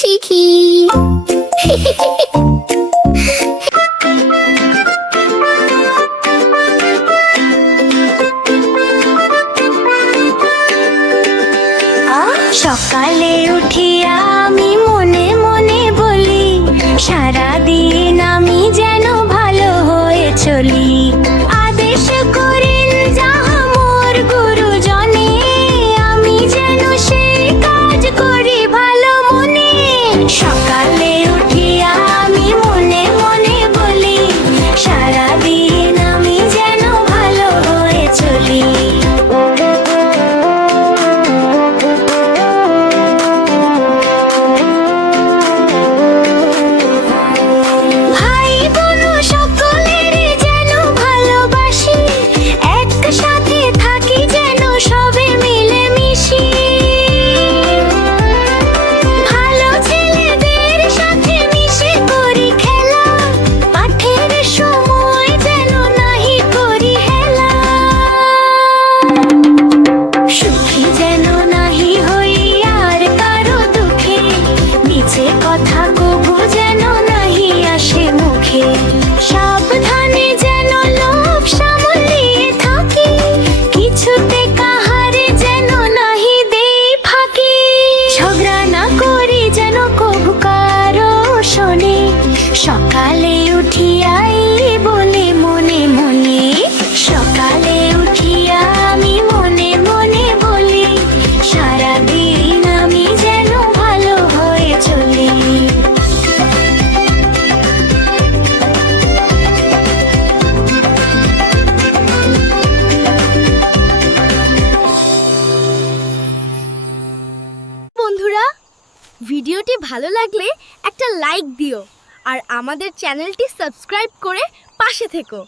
শিখি। সকালে উঠিয়া আমি মনে মনে বলি, সারাদিন আমি যেন ভালো হয়ে চলি। আদেশ করেন যাহা মোর গুরুজনে, আমি যেন সেই কাজ করি ভালো মনে। সকালে উঠিয়া আমি মনে মনে বলি, সারাদিন আমি যেন ভালো হয়ে চলি। কথা কবু যেন নাহি আসে মুখে, সাবধানে যেন লোভ সামলিয়ে থাকি, কিছুতে কাহারে যেন নাহি দেই ফাঁকি। ঝগড়া না করি যেন কবু কারো শোনে, সকালে উঠিয়াই বলে মনে মনে। সকালে উঠিয়া আমি মনে মনে বলি, সারাদিন আমি যেন ভালো হয়ে চলি। বন্ধুরা, ভিডিওটি ভালো লাগলে একটা লাইক দিও আর আমাদের চ্যানেলটি সাবস্ক্রাইব করে পাশে থেকো।